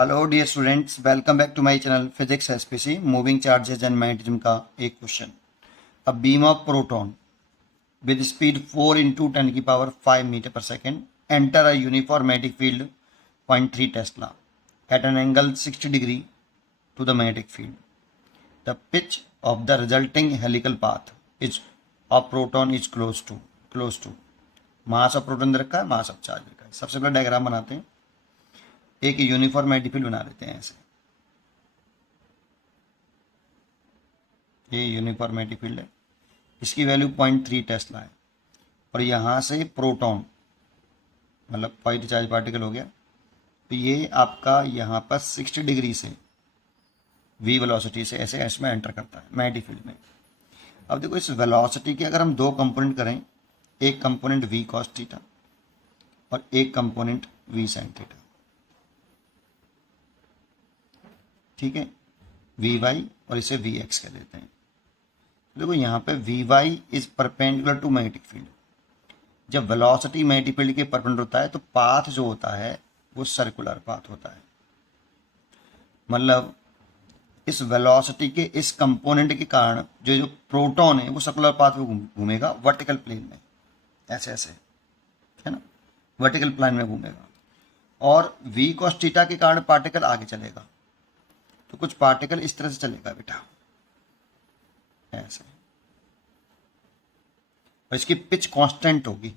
Hello dear students, welcome back to my channel physics SPC moving charges and magnetism का एक question. A beam of proton with speed 4 into 10 की power 5 metre per second enter a uniform magnetic field 0.3 tesla at an angle 60 degree to the magnetic field. The pitch of the resulting helical path is of proton is close to mass of proton दे रखा है, mass of charge रखा है। सबसे पहले diagram बनाते हैं, एक यूनिफॉर्म मैग्नेटिक फील्ड बना लेते हैं ऐसे। ये यूनिफॉर्म मैग्नेटिक फील्ड है, इसकी वैल्यू 0.3 टेस्ला है। और यहाँ से प्रोटॉन मतलब पॉइंट चार्ज पार्टिकल हो गया, तो ये आपका यहाँ पर 60 डिग्री से v वेलोसिटी से ऐसे एस में एंटर करता है मैग्नेटिक फील्ड में। अब देखो, इस वेलोसिटी के अगर हम दो कंपोनेंट करें, एक कंपोनेंट v cos थीटा और एक कंपोनेंट v sin थीटा, ठीक है, vy और इसे vx कह देते हैं। देखो यहाँ पे vy is perpendicular to magnetic field. जब वेलोसिटी मैग्नेटिक फील्ड के परपेंडिकुलर होता है तो पाथ जो होता है वो सर्कुलर पाथ होता है। मतलब इस वेलोसिटी के इस कंपोनेंट के कारण जो जो प्रोटॉन है वो सर्कुलर पाथ में घूमेगा, वर्टिकल प्लेन में, ऐसे ऐसे, है ना, वर्टिकल प्लेन में घूमेगा। और v cos थीटा के कारण पार्टिकल आगे चलेगा, तो कुछ पार्टिकल इस तरह से चलेगा बेटा, ऐसे। और इसकी पिच कांस्टेंट होगी,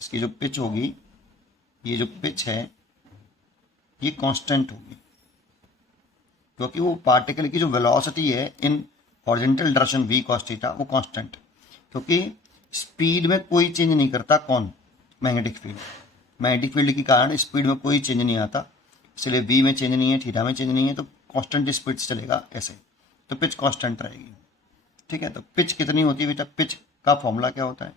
इसकी जो पिच होगी, ये जो पिच है ये कांस्टेंट होगी, क्योंकि वो पार्टिकल की जो वेलोसिटी है in horizontal direction v cos theta वो कांस्टेंट, क्योंकि स्पीड में कोई चेंज नहीं करता कौन, मैग्नेटिक फील्ड। मैग्नेटिक फील्ड के कारण स्पीड में कोई चेंज नहीं आता, इसलिए v में चेंज नहीं है, थीटा में चेंज नहीं है, तो कांस्टेंट स्पीड से चलेगा ऐसे, तो पिच कांस्टेंट रहेगी। ठीक है, तो पिच कितनी होती है बेटा, पिच का फॉर्मूला क्या होता है,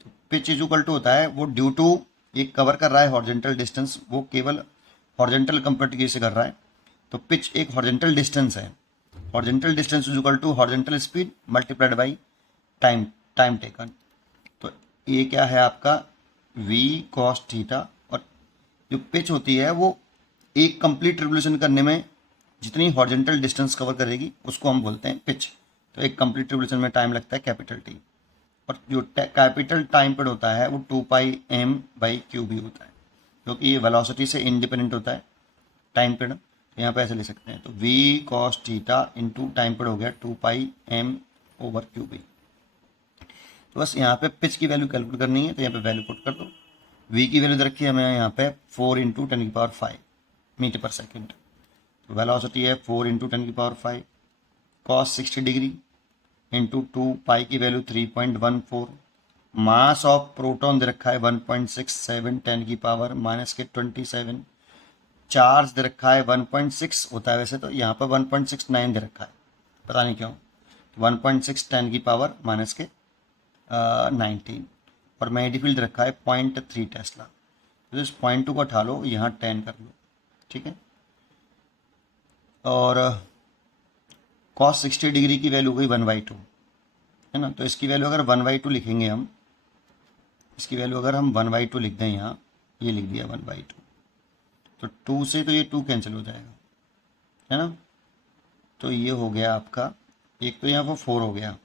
तो पिच इज इक्वल टू होता है वो ड्यू टू ये कवर कर रहा है हॉरिजॉन्टल डिस्टेंस, वो केवल हॉरिजॉन्टल कंपेरेटिव से कर रहा है, तो पिच एक हॉरिजॉन्टल डिस्टेंस है। Horizontal distance is equal to horizontal speed multiplied by time taken. तो ये क्या है आपका v cos थीटा, और जो पिच होती है वो एक कंप्लीट रिवोल्यूशन करने में जितनी हॉरिजॉन्टल डिस्टेंस कवर करेगी उसको हम बोलते हैं पिच। तो एक कंप्लीट रिवोल्यूशन में टाइम लगता है कैपिटल टी, और जो कैपिटल टाइम पीरियड होता है वो 2πm/q भी होता है, क्योंकि ये वेलोसिटी से इंडिपेंडेंट होता है टाइम पीरियड। तो यहाँ पे ऐसे ले सकते हैं, तो v cos theta into time period हो गया 2πm/q भी। तो बस यहाँ पे पिच की वैल्यू कैलकुलेट करनी है, तो यहाँ पे वैल्यू पुट कर दो। v की वैल्यू रखी है हमें यहाँ पे 4 इंटू 10⁵ मीटर पर सेकेंड, तो वेलोसिटी है 4 इंटू 10⁵ cos 60 डिग्री इंटू 2 की वैल्यू 3.14। मास ऑफ प्रोटॉन दे रखा है 1.67 10⁻⁻27। चार्ज दे रखा है 1.6 होता है वैसे तो, यहाँ पर 1.69 दे रखा है, पता नहीं क्यों, 1.6 10⁻⁻19। और मैग्नेटिक फील्ड रखा है 0.3 टेस्ला, तो इस 0.2 को उठा लो, यहाँ 10 कर लो, ठीक है। और cos 60 डिग्री की वैल्यू गई 1/2, है ना, तो इसकी वैल्यू अगर 1/2 लिखेंगे हम, इसकी वैल्यू अगर हम 1/2 लिख दें, यहाँ ये लिख दिया 1/2, तो 2 से तो ये 2 कैंसिल हो जाएगा, है ना। तो ये हो गया आपका, एक तो यहाँ पर 4 हो गया,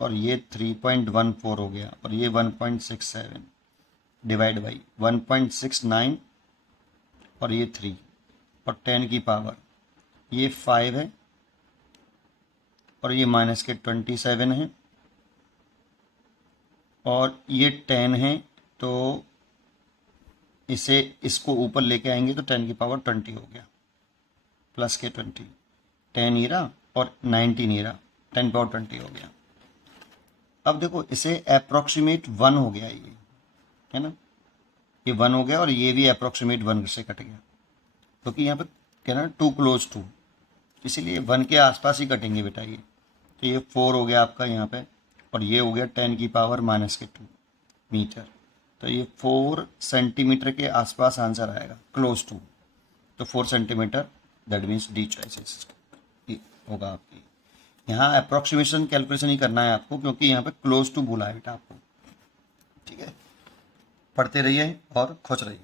और ये 3.14 हो गया, और ये 1.67 डिवाइड बाई 1.69, और ये 3, और 10 की पावर ये 5 है, और ये -27 है, और ये 10 है, तो इसको ऊपर लेके आएंगे तो 10 की पावर 20 हो गया, प्लस के 20, 10 ईरा और 19 ईरा, 10 पावर 20 हो गया। अब देखो इसे अप्रोक्सीमेट 1 हो गया ये, है ना, ये 1 हो गया, और ये भी अप्रोक्सीमेट 1 से कट गया, क्योंकि यहाँ पे क्या ना 2 क्लोज टू, इसीलिए 1 के आसपास ही कटेंगे बेटा ये। तो ये 4 हो गया आपका यहाँ पे, और ये हो गया 10 की पावर -2 मीटर, तो ये 4 सेंटीमीटर के आसपास आंसर आएगा, क्लोज टू। तो 4 centimetre, that means D choice होगा आपकी। यहाँ अप्रोक्सीमेशन कैलकुलेशन ही करना है आपको, क्योंकि यहाँ पे क्लोज टू बोला है बेटा आपको, ठीक है। पढ़ते रहिए और खुश रहिए।